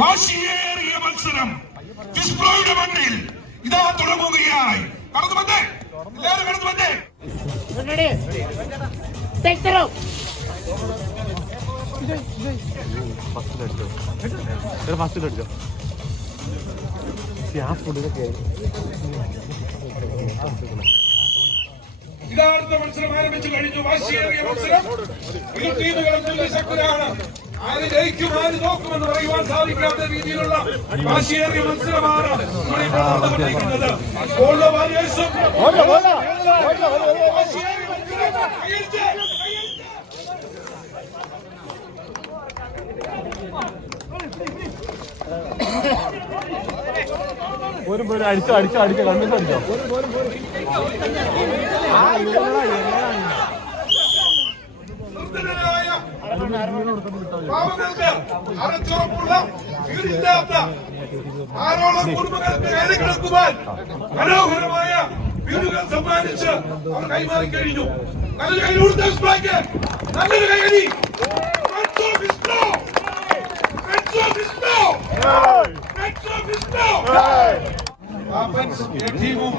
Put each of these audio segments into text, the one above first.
വാശിയേറിയ മത്സരം. ഡിസ്പ്ലോയുടെ മണ്ണിൽ ഇതാ തുടങ്ങുകയായി. കടന്നു വന്നേ. എല്ലാവരും കടന്നു വന്നേ. ഫസ്റ്റ് അടിച്ചോ ആ ഫുഡിലൊക്കെ ഇതാ മത്സരം ആരംഭിച്ചു കഴിഞ്ഞു. വാശിയേറിയ മത്സരം. ഇരു ടീമുകളും തുല്യശക്തരാണ് ആര് ജയിക്കും ആര് നോക്കുമെന്ന് പറയുവാൻ സാധിക്കാത്ത രീതിയിലുള്ള വാശിയേറിയ മത്സരമാണ് ഇവിടെ ഇപ്പോൾ നടന്നുകൊണ്ടിരിക്കുന്നത് ഗോൾവേ വാരിയേഴ്സും വാശിയേറിയ മത്സരം. പോരും പോരും. അടിച്ചോ അടിച്ചോ അടിച്ചോ. നിർദ്ധനരായ പാവങ്ങൾക്ക് അടച്ചുറപ്പുള്ള വീടില്ലാത്ത ആരോളം കുടുംബങ്ങൾക്ക് ഏറെ കിടക്കുവാൻ മനോഹരമായ വീടുകൾ സമ്മാനിച്ച് അവർ കൈമാറി കഴിഞ്ഞു നല്ലൊരു കൈ കൊടുത്ത വിസ്മയ്ക്ക് നല്ലൊരു കൈകടി ടീമും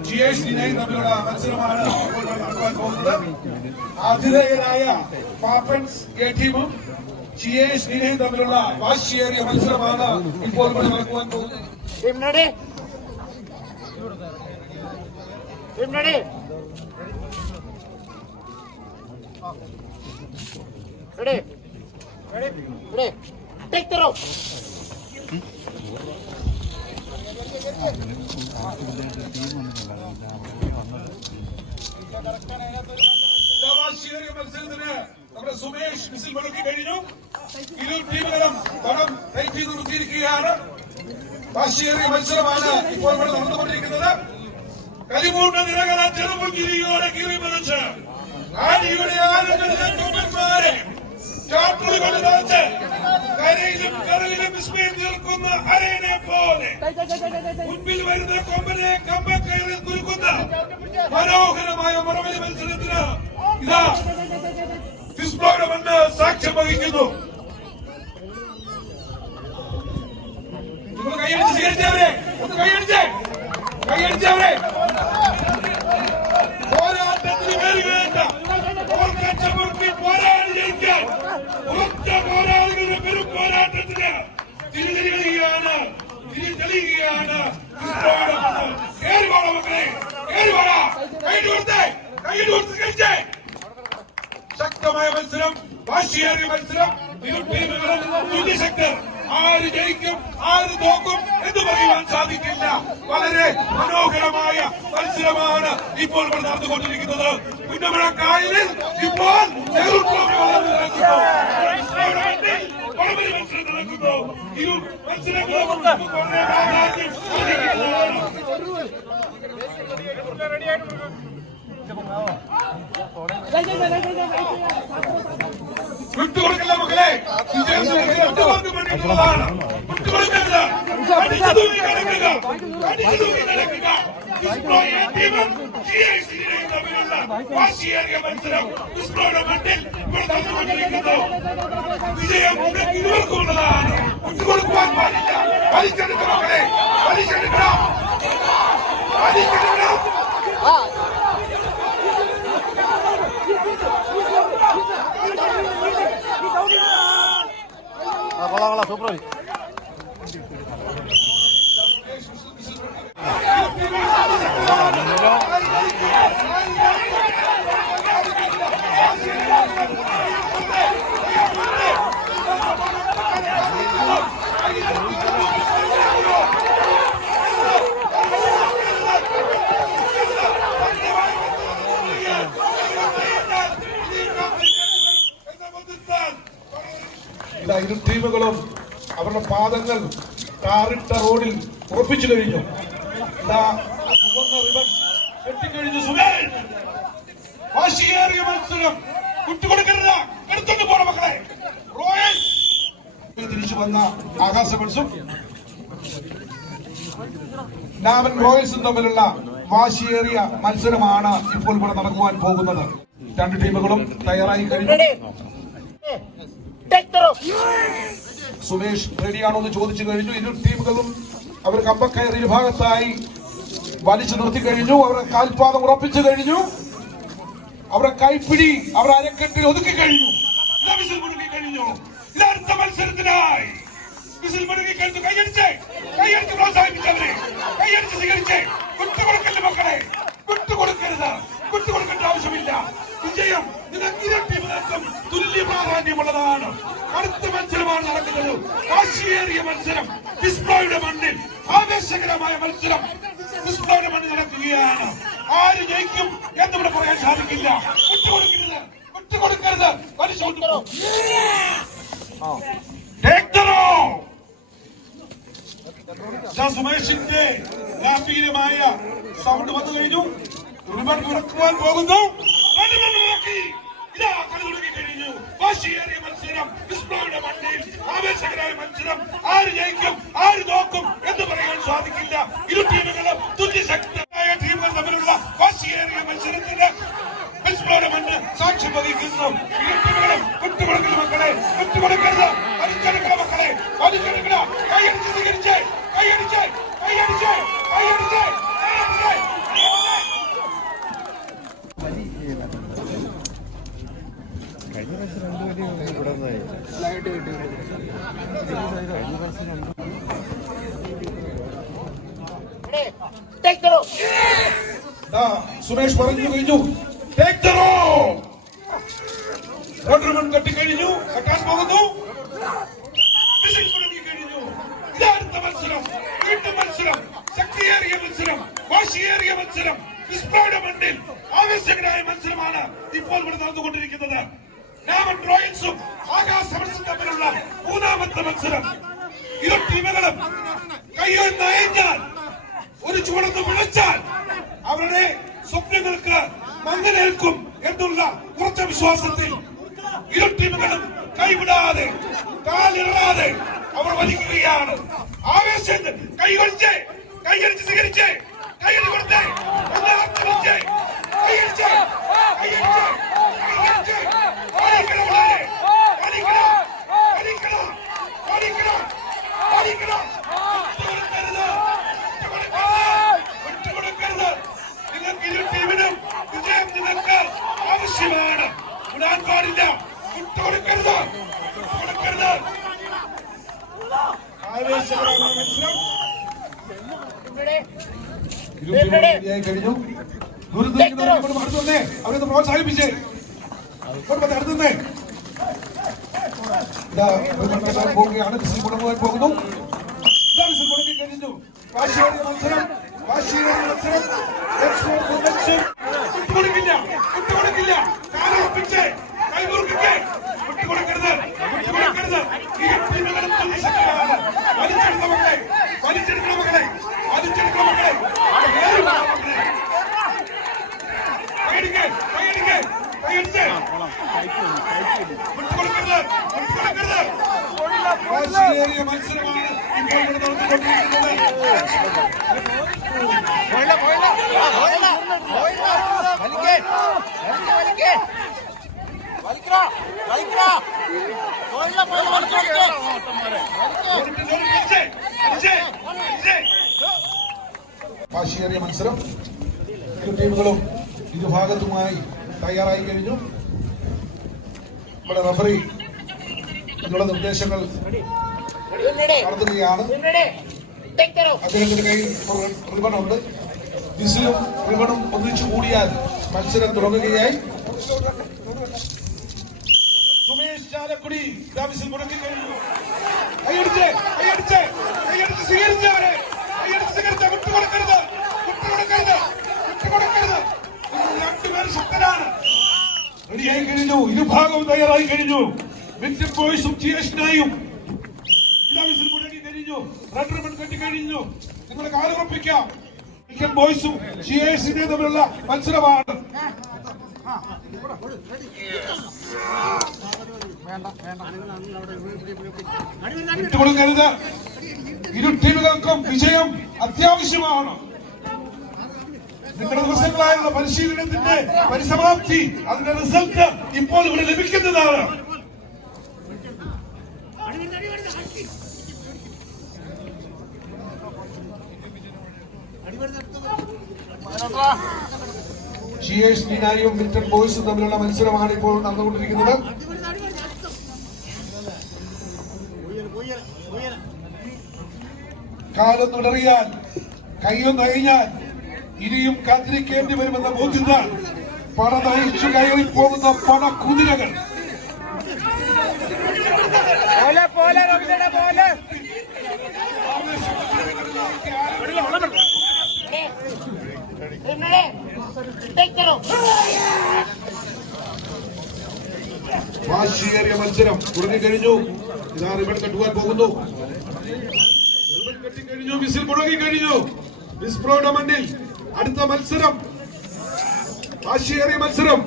ജി എസ് ഡിനെയും തമ്മിലുള്ള മത്സരമാണ് ഇപ്പോൾ നടക്കാൻ പോകുന്നത് ആതിഥേയരായ പാപ്പൻസ് എ ടീമും ജി എസ് ഡിനെയും തമ്മിലുള്ള വാശിയേറിയ മത്സരമാണ് ഇപ്പോൾ ഇവിടെ നടക്കുവാൻ പോകുന്നത് മത്സരത്തിന് നമ്മുടെ സുമേഷ് മിസിൽ മുടക്കി കഴിഞ്ഞു ഇരു ടീമുകളും പണം ടൈറ്റ് ചെയ്ത് നിർത്തിയിരിക്കുകയാണ് വാശിയേറിയ മത്സരമാണ് ഇപ്പോൾ ഇവിടെ നടന്നുകൊണ്ടിരിക്കുന്നത് കരിമൂണ്ട നിരകള ചെറുപുഞ്ചിരിയോടെ കീറി മറിച്ച് ആടിയുടെ ആനന്ദമാരെ ചാട്ടുകൾ നിറച്ച് കരയിലും കടലിലും വിസ്മയം നിൽക്കുന്ന അരയനെ പോലെ. മുൻപിൽ വരുന്ന കൊമ്പനെ കമ്പക്കയറിൽ കുരുക്കുന്ന മനോഹരമായ മറവലി മത്സരത്തിന് ഇതാ. ഡിസ്പ്ലോയുടെ മണ്ണ് സാക്ഷ്യം വഹിക്കുന്നു നിങ്ങൾ കൈയടിച്ച് സ്വീകരിച്ചവരെ ഒന്ന് കൈയടിച്ചേ കൈയടിച്ചവരെ പോരാട്ടത്തിന് പേര് വേണ്ട ഓർക്കച്ചമർത്തി പോരാടി ജയിക്കാൻ ഒറ്റ പോരാളികളുടെ പെരും പോരാട്ടത്തിന് തിരിതിരികളിയ ഇസ്രോയുടെ മണ്ണ്. കേറി വാടാ മക്കളെ കേറി വാടാ കൈയ്യടി കൊടുത്തേ കൈയ്യടി കൊടുത്ത് കഴിച്ചേ ശക്തമായ മത്സരം വാശിയേറിയ മത്സരം ഇരു ടീമുകളും തുല്യശക്തർ ആര് ജയിക്കും ആര് തോക്കും എന്ന് പറയുവാൻ സാധിക്കില്ല. വളരെ മനോഹരമായ മത്സരമാണ് ഇപ്പോൾ ഇവിടെ നടന്നുകൊണ്ടിരിക്കുന്നത്. പുന്നമഴ കായലിൽ ഇപ്പോൾ വളർന്നു നടക്കുന്നു ഇസ്രോയുടെ മണ്ണിൽ വളവരി മത്സരം നടക്കുന്നു ഇരു മത്സരങ്ങളും നമുക്ക് വളരെ പ്രാധാന്യം അർഹിക്കുന്നതാണ്. വിട്ടുകൊടുക്കില്ല മക്കളെ. വേണ്ടിയിട്ടുള്ളതാണ് വിട്ടുകൊടുക്കരുത്. അടിച്ചു തൂങ്ങി കിടക്കുക അടിച്ചു തൂങ്ങി കിടക്കുക ഇസ്രോയെ ടീമും GIC-യും തമ്മിലുള്ള വാശിയേറിയ മത്സരം ഇസ്രോയുടെ മണ്ണിൽ ഇപ്പോൾ നടന്നുകൊണ്ടിരിക്കുന്നു. വിജയം ഇരുവർക്കുള്ളതാണ് വിട്ടുകൊടുക്കുവാൻ പാടില്ല വലിച്ചെടുക്കണം മക്കളെ വലിച്ചെടുക്കണം വലിച്ചെടുക്കണം ആ കൊള്ളാം കൊള്ളാം സൂപ്പർ ഇതാ ഇരു ടീമുകളും അവരുടെ പാദങ്ങൾ കാറിട്ട റോഡിൽ ഉറപ്പിച്ചു കഴിഞ്ഞു. മത്സരം. മക്കളെ. റോയൽ തിരിച്ചു വന്ന ആകാശ മത്സരം റോയൽസും തമ്മിലുള്ള വാശിയേറിയ മത്സരമാണ് ഇപ്പോൾ ഇവിടെ നടക്കുവാൻ പോകുന്നത്. രണ്ട് ടീമുകളും തയ്യാറായി കഴിഞ്ഞു. സുമേഷ് റെഡിയാണോ എന്ന് ചോദിച്ചു കഴിഞ്ഞു. ഇരു ടീമുകളും അവർ കമ്പക്കയർ ഇരുഭാഗത്തായി വലിച്ചു നിർത്തി കഴിഞ്ഞു. അവരുടെ കാൽപാദം ഉറപ്പിച്ചു കഴിഞ്ഞു. അവരുടെ കൈപ്പിടി അവർ അരക്കെട്ടിൽ ഒതുക്കി കഴിഞ്ഞു. കഴിഞ്ഞു. മത്സരത്തിനായി ആവശ്യമില്ല. വിജയം നിങ്ങൾക്ക് ടീമുകൾക്കും തുല്യ പ്രാധാന്യമുള്ളതാണ് അടുത്ത മത്സരമാണ് നടക്കുന്നത്. വാശിയേറിയ മത്സരം. ഡിസ്പ്ലോയുടെ മണ്ണിൽ ആവേശകരമായ മത്സരം. ഡിസ്പ്ലോയുടെ മണ്ണിൽ നടക്കുകയാണ്. ആര് ജയിക്കും എന്നിവിടെ പറയാൻ സാധിക്കില്ല. വിട്ടുകൊടുക്കരുത്. വിട്ടുകൊടുക്കരുത്. പരിശോധിക്കണോ സുമേഷിന്റെ ഗാംഭീര്യമായ സൗണ്ട് വന്നു കഴിഞ്ഞു. റിബൺ മുടക്കുവാൻ പോകുന്നു. മുടക്കി. ഇതാ കളി കഴിഞ്ഞു. വാശിയേറിയ മത്സരം. ഇസ്ലാമിന്റെ മണ്ണിൽ ആവേശകരമായ മത്സരം. ആര് ജയിക്കും ആര് നോക്കും എന്ന് പറയാൻ സാധിക്കില്ല. ഇരു ടീമുകളും തുല്യശക്തരായ ടീമുകൾ തമ്മിലുള്ള വാശിയേറിയ മത്സരത്തിന് ഇസ്ലാമിന്റെ മണ്ണ് സാക്ഷ്യം വഹിക്കുന്നു. ഇരു ടീമുകളും വിട്ടുകൊടുക്കരുത് മക്കളെ വിട്ടുകൊടുക്കരുത്. വലിച്ചെടുക്കണം മക്കളെ വലിച്ചെടുക്കണം. കൈയടിച്ച് സ്വീകരിച്ച് കൈയടിച്ച് കൈയടിച്ച് കൈയടിച്ച്. സുരേഷ് പറഞ്ഞു കഴിഞ്ഞു. റോഡ്രിമൺ കെട്ടിക്കഴിഞ്ഞു കെട്ടാൻ പോകുന്നു കഴിഞ്ഞു ഇതാ അടുത്ത മത്സരം വീണ്ടും മത്സരം ശക്തിയേറിയ മത്സരം വാശിയേറിയ മത്സരം ഇസ്രോയുടെ മണ്ണിൽ ആവേശകരമായ മത്സരമാണ് ഇപ്പോൾ ഇവിടെ നടന്നുകൊണ്ടിരിക്കുന്നത് നാമൻ റോയൽസും ആകാശ സമരസും തമ്മിലുള്ള മൂന്നാമത്തെ മത്സരം. ഇരു ടീമുകളും കയ്യോ നയഞ്ഞാൽ ഒരു ചുവടൊന്ന് വിളിച്ചാൽ അവരുടെ സ്വപ്നങ്ങൾക്ക് മങ്ങലേൽക്കും എന്നുള്ള ഉറച്ച വിശ്വാസത്തിൽ ഇരു ടീമുകളും കൈവിടാതെ കാലിടാതെ അവർ വലിക്കുകയാണ്. ആവേശം കൈകൊഴിച്ച് കൈയടിച്ച് സ്വീകരിച്ച് കൈയടി കൊടുത്ത് കൈയടിച്ച് കൈയടിച്ച് വലിക്കണം വളരെ. വലിക്കണം വലിക്കണം വലിക്കണം വലിക്കണം വിട്ടുകൊടുക്കരുത് വിട്ടുകൊടുക്കരുത് നിങ്ങൾക്ക് ഇരു ടീമിനും വിജയം നിങ്ങൾക്ക് ആവശ്യമാണ് വിടാൻ പാടില്ല വിട്ടുകൊടുക്കരുത് വിട്ടുകൊടുക്കരുത് ആവേശകരമായ മത്സരം ഇരുപത്തിയായി കഴിഞ്ഞു ഗുരുതരമായി അടുത്ത് വന്നേ അവരെ പ്രോത്സാഹിപ്പിച്ചേ ഇങ്ങോട്ട് വന്നേ, അടുത്ത് വന്നേ ഇതാ ഒരു മത്സരം മുടങ്ങുവാൻ പോകുന്നു. കഴിഞ്ഞു. വാശിയേറിയ മത്സരം വാശിയേറിയ മത്സരം. വിട്ടുകൊടുക്കില്ല വിട്ടുകൊടുക്കില്ല. കാലുറപ്പിച്ച് കൈമുറുക്കിക്ക് വിട്ടുകൊടുക്കരുത് വിട്ടുകൊടുക്കരുത്. വലിച്ചെടുത്ത മക്കളെ വലിച്ചെടുക്കുന്ന മക്കളെ വലിച്ചെടുക്കുന്ന മക്കളെ ഏറി വാ മക്കളെ. കൈയടിക്ക് കൈയടിക്ക് കൈയടിച്ച് വിട്ടുകൊടുക്കരുത് വിട്ടുകൊടുക്കരുത് വാശിയേറിയ മത്സരമാണ് ഇപ്പോൾ ഇവിടെ നടന്നുകൊണ്ടിരിക്കുന്നത് വാശിയേറിയ മത്സരം. ഇരു ടീമുകളും ഇരുഭാഗത്തുമായി തയ്യാറായി കഴിഞ്ഞു. നമ്മുടെ റഫറി അതിനുള്ള നിർദ്ദേശങ്ങൾ നടത്തുകയാണ്. അദ്ദേഹത്തിന്റെ കയ്യിൽ റിബണുണ്ട്. വിസിലും റിബണും ഒന്നിച്ചു കൂടിയാൽ മത്സരം തുടങ്ങുകയായി. സുമേഷ് ചാലക്കുടി വിസിൽ മുടക്കി കഴിഞ്ഞു. കൈയടിച്ച് കൈയടിച്ച് കൈയടിച്ച് സ്വീകരിച്ചവരെ കൈയടിച്ച് സ്വീകരിച്ച വിട്ടുകൊടുക്കരുത്. വിട്ടുകൊടുക്കരുത്. വിട്ടുകൊടുക്കരുത്. രണ്ടുപേർ ശക്തരാണ്. റെഡിയായി കഴിഞ്ഞു. ഇരുഭാഗവും തയ്യാറായി കഴിഞ്ഞു. വിക്ടർ ബോയ്സും ഇതാ വിസിൽ മുടങ്ങി കഴിഞ്ഞു. റെഡ് റിബൺ കെട്ടി കഴിഞ്ഞു. നിങ്ങളെ കാലുറപ്പിക്കാം വിക്ടർ ബോയ്സും ജിയേഴ്സിന്റെയും തമ്മിലുള്ള മത്സരമാണ്. ഇരു ടീമുകൾക്കും വിജയം അത്യാവശ്യമാണ്. നിങ്ങളുടെ ദിവസങ്ങളായുള്ള പരിശീലനത്തിന്റെ പരിസമാപ്തി അതിന്റെ റിസൾട്ട് ഇപ്പോൾ ഇവിടെ ലഭിക്കുന്നതാണ്. ജിയേഷ് മീനായും മിൽട്ടൺ ബോയ്സും തമ്മിലുള്ള മത്സരമാണ് ഇപ്പോൾ നടന്നുകൊണ്ടിരിക്കുന്നത്. കാലൊന്നുടറിയാൽ കൈയൊന്ന് കഴിഞ്ഞാൽ ഇനിയും കാത്തിരിക്കേണ്ടി വരുമെന്ന ബോധ്യത്താൽ പട നയിച്ചു കയറി പോകുന്ന പട കുതിരകൾ പോലെ പോലെ റബ്ബിയുടെ പോലെ ടേക്ക് തരോ വാശിയേറിയ മത്സരം കഴിഞ്ഞു. ഇതാ റിബൺ കെട്ടുവാൻ പോകുന്നു. റിബൺ കെട്ടിക്കഴിഞ്ഞു വിസിൽ മുഴങ്ങി കഴിഞ്ഞു. വിസ്പ്രോയുടെ മണ്ണിൽ അടുത്ത മത്സരം. വാശിയേറിയ മത്സരം.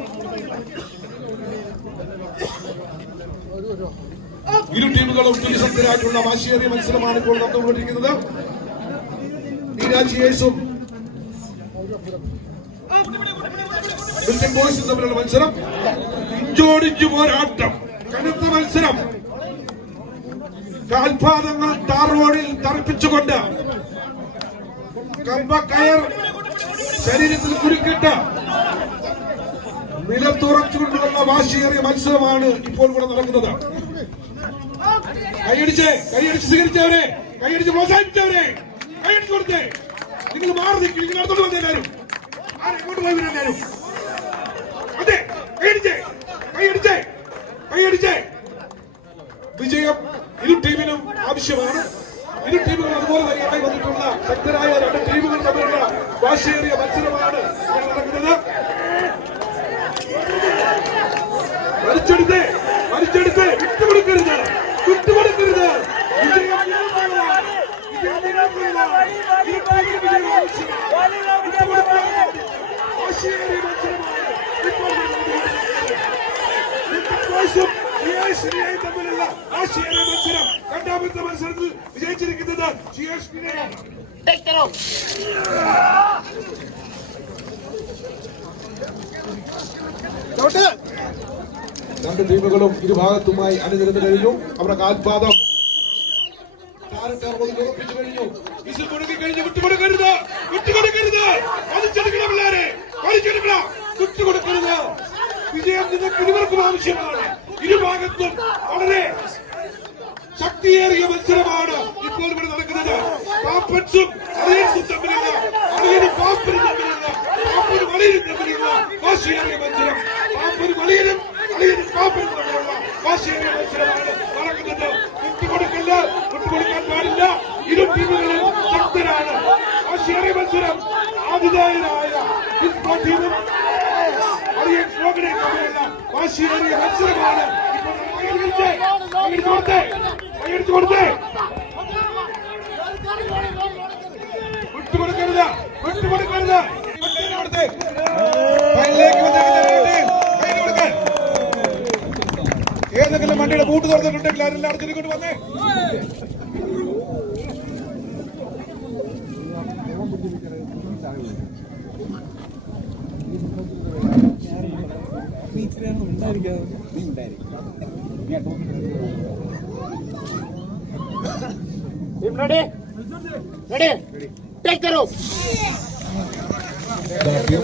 ഇരു ടീമുകളും തുല്യശക്തരായിട്ടുള്ള വാശിയേറിയ മത്സരമാണ് ഇപ്പോൾ നടന്നുകൊണ്ടിരിക്കുന്നത്. നീരാജ് യേസും ബോയ്സും തമ്മിലുള്ള മത്സരം. ഇഞ്ചോടിഞ്ചു പോരാട്ടം. കനത്ത മത്സരം. കാൽപാദങ്ങൾ ടാർ റോഡിൽ തറപ്പിച്ചുകൊണ്ട് കമ്പക്കയർ ശരീരത്തിൽ കുരുക്കിട്ട് നിലത്തുറച്ചുകൊണ്ടുള്ള വാശിയേറിയ മത്സരമാണ് ഇപ്പോൾ ഇവിടെ നടക്കുന്നത്. കൈയടിച്ച് കൈയടിച്ച് സ്വീകരിച്ചവരെ കൈയടിച്ച് പ്രോത്സാഹിപ്പിച്ചവരെ കൈയടിച്ച് കൊടുത്തേ. നിങ്ങൾ മാറി നിൽക്കും നിങ്ങൾ അടുത്തോട്ട് വന്നേ എല്ലാവരും. ആരെ എങ്ങോട്ട് വരും എല്ലാവരും. അതെ കൈയടിച്ചേ കൈയടിച്ചേ. കൈയടിച്ചേ വിജയം ഇരു ടീമിനും ആവശ്യമാണ് ഇരു ടീമുകൾ അതുപോലെ തയ്യാറായി വന്നിട്ടുള്ള ശക്തരായ രണ്ട് ടീമുകൾ തമ്മിലുള്ള വാശിയേറിയ മത്സരമാണ് നടക്കുന്നത് വലിച്ചെടുത്ത് വലിച്ചെടുത്ത് വിട്ടുകൊടുക്കരുത് വിട്ടുകൊടുക്കരുത് വിജയം. വിജയം ആവശ്യമാണ്. വിട്ടുകൊടുക്കരുത്. വാശിയേറിയ മത്സരമാണ് ഇപ്പോൾ. ഷിയായും തമ്മിലുള്ള വാശിയേറിയ മത്സരം രണ്ടാമത്തെ മത്സരത്തിൽ വിജയിച്ചിരിക്കുന്നത് രണ്ട് ടീമുകളും ഇരുഭാഗത്തുമായി അണിനിരന്ന് കഴിഞ്ഞു. അവരുടെ കാൽപാദം താരത്തെ റോഡിൽ ഉറപ്പിച്ചു കഴിഞ്ഞു. വിസിൽ മുടക്കി കഴിഞ്ഞു വിട്ടുകൊടുക്കരുത്. വിട്ടുകൊടുക്കരുത്. വലിച്ചെടുക്കണം പിള്ളേരെ. വലിച്ചെടുക്കണം. വിട്ടുകൊടുക്കരുത്. വിജയം നിങ്ങൾക്ക് ഇരുവർക്കും ആവശ്യമാണ്. ഇരുഭാഗത്തും വളരെ ശക്തിയേറിയ മത്സരമാണ് ഇപ്പോൾ ഇവിടെ നടക്കുന്നത്. കാപ്പൻസും അളിയൻസും തമ്മിലുള്ള അളിയനും കാപ്പനും തമ്മിലുള്ള കാപ്പനും അളിയനും തമ്മിലുള്ള വാശിയേറിയ മത്സരം. കാപ്പനും അളിയനും അളിയനും കാപ്പനും തമ്മിലുള്ള വാശിയേറിയ മത്സരമാണ് നടക്കുന്നത്. വിട്ടുകൊടുക്കല്ല വിട്ടുകൊടുക്കാൻ പാടില്ല. ഇരു ടീമുകളും ശക്തരാണ്. വാശിയേറിയ മത്സരം ആതിഥേയരായ ടീമും വിട്ടുകൊടുക്കരുത് വിട്ടുകൊടുക്കരുത് ഏതെങ്കിലും വണ്ടിയുടെ കൂട്ട് തുറന്നിട്ടുണ്ടെങ്കിൽ അതെല്ലാം അടച്ചിട്ട് വന്നേ?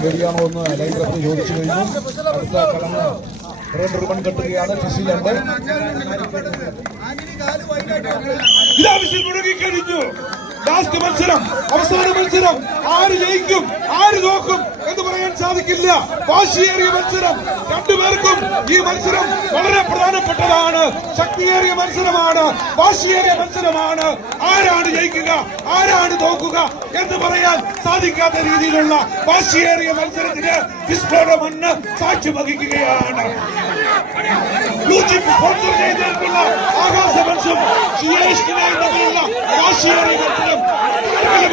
റെഡിയാണോ എന്ന് ചോദിച്ചു കഴിഞ്ഞു കളന്ന് റെഡ് കെട്ടുകയാണ് വിസിൽ മുടങ്ങിക്കഴിഞ്ഞു ലാസ്റ്റ് മത്സരം അവസാന മത്സരം. ആര് ജയിക്കും ആര് നോക്കും എന്ന് പറയാൻ സാധിക്കില്ല. വാശിയേറിയ മത്സരം. രണ്ടുപേർക്കും ഈ മത്സരം വളരെ പ്രധാനപ്പെട്ടതാണ്. ശക്തിയേറിയ മത്സരമാണ്. വാശിയേറിയ മത്സരമാണ്. ആരാണ് ജയിക്കുക? ആരാണ് തോക്കുക എന്ന് പറയാൻ സാധിക്കാത്ത രീതിയിലുള്ള വാശിയേറിയ മത്സരത്തിന് ഡിസ്പ്ലോയുടെ മണ്ണ് സാക്ഷി വഹിക്കുകയാണ്. സ്പോൺസർ തമ്മിലുള്ള വാശിയേറിയ മത്സരം.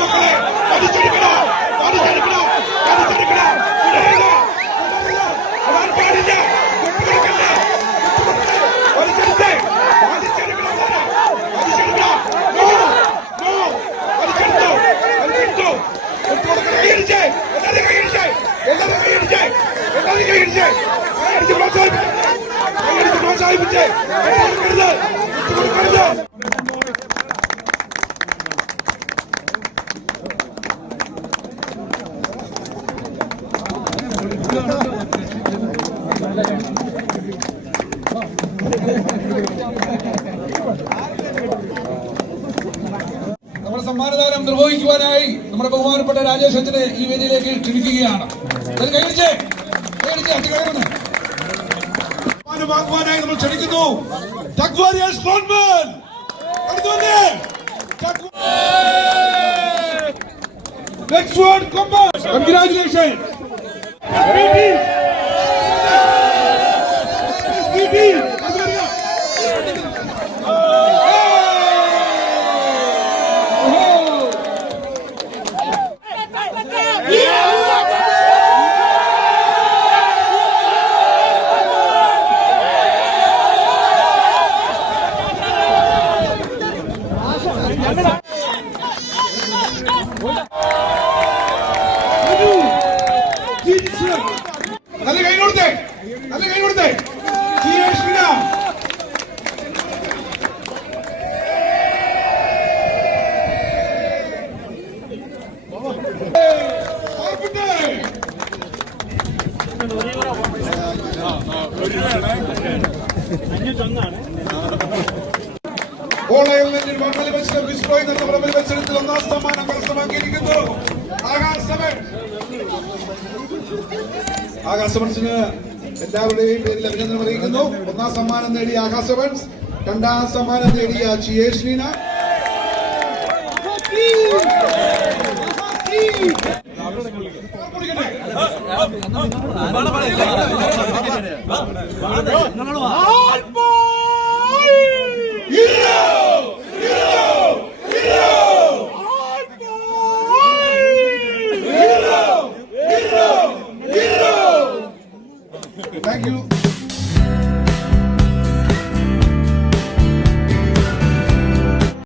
മക്കളെ അടിച്ചെടുക്കണം വലിച്ചെടുക്കണ വലിച്ചെടുക്കണ സമ്മാനമാക്കുവാനായി നമ്മൾ ക്ഷണിക്കുന്നു Duck Warriors Frontman! അടുത്ത് വന്നേ. Duck Warriors! Next one, Compass! Congratulations! 아, ആകാശവൻസിന് എല്ലാവരുടെയും പേരിൽ അഭിനന്ദനം അറിയിക്കുന്നു ഒന്നാം സമ്മാനം നേടിയ ആകാശവൻസ് രണ്ടാം സമ്മാനം നേടിയ ചിയേഷ്ലീന ആ